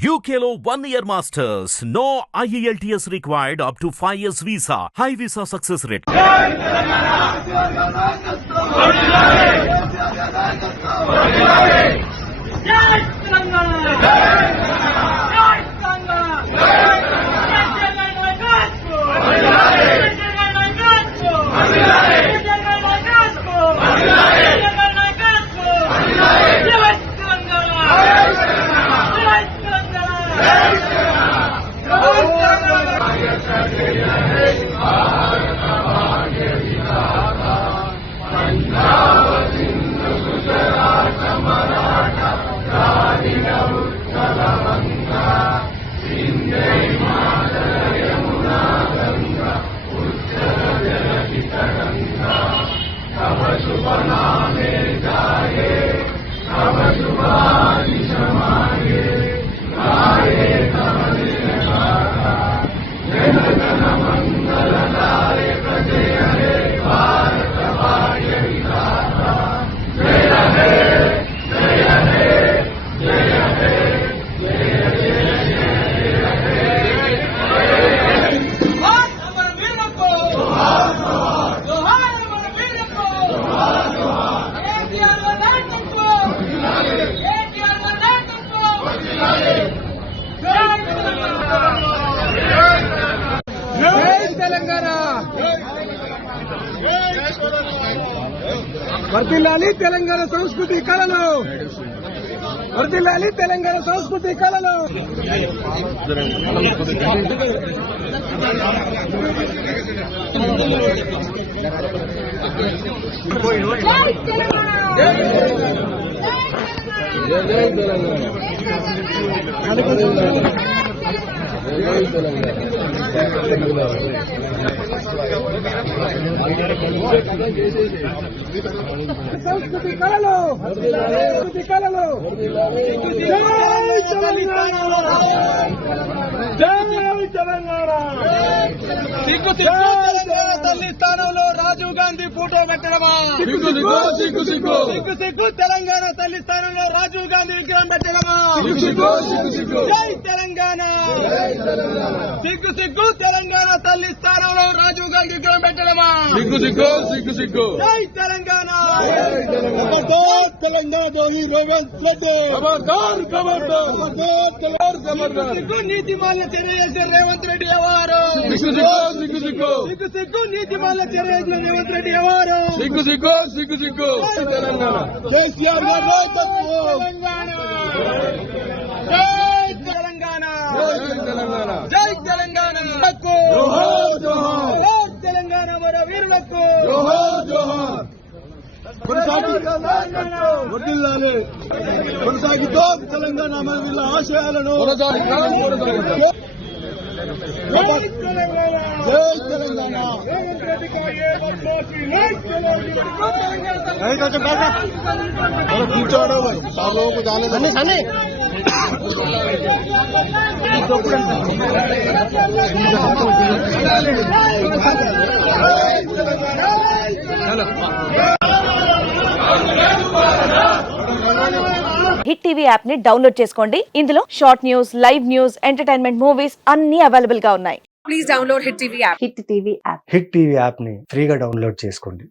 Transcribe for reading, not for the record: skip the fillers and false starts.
UKLO 1 year masters. No IELTS required up to 5 years visa. High visa success rate. వర్ధిల్లాలి తెలంగాణ సంస్కృతి కళలు, వర్ధిల్లాలి తెలంగాణ సంస్కృతి కళలు. సంస్కృతి కళలు, సంస్కృతి కళలు. తల్లి స్థానంలో రాజీవ్ గాంధీ ఫోటో పెట్టడమా? సిగ్గు సిగ్గు. తెలంగాణ తల్లి స్థానంలో రాజీవ్ గాంధీ విగ్రహం పెట్టడమా? జై తెలంగాణ. సిగ్గు సిగ్గు. తెలంగాణ తల్లి స్థానంలో రాజీవ్ గాంధీ విగ్రహం పెట్టడమా? సిగ్గు. జై తెలంగాణ. తెలంగాణ దోహి రేవంత్ రెడ్డి. నీతిమాన్య చర్య చేసిన రేవంత్ రెడ్డి ఎవరు? సిగ్గు. నీతిమాన్య చర్య చేసిన రేవంత్ రెడ్డి ఎవరు? సిగ్గు. తెలంగాణ. కేసీఆర్ గారు తెలంగాణ. జై తెలంగాణ. జై తెలంగాణ. తెలంగాణ మన వీరులకు వర్ధిల్లాలి. కొనసాగితో తెలంగాణ మన వీళ్ళ ఆశయాలను కూర్చోవడం హిట్ టీవీ యాప్ ని డౌన్లోడ్ చేసుకోండి. ఇందులో short news, live news, entertainment movies అన్ని అవైలబుల్ గా ఉన్నాయి. Please download hit TV app. Hit TV app ని ఫ్రీగా డౌన్లోడ్ చేసుకోండి.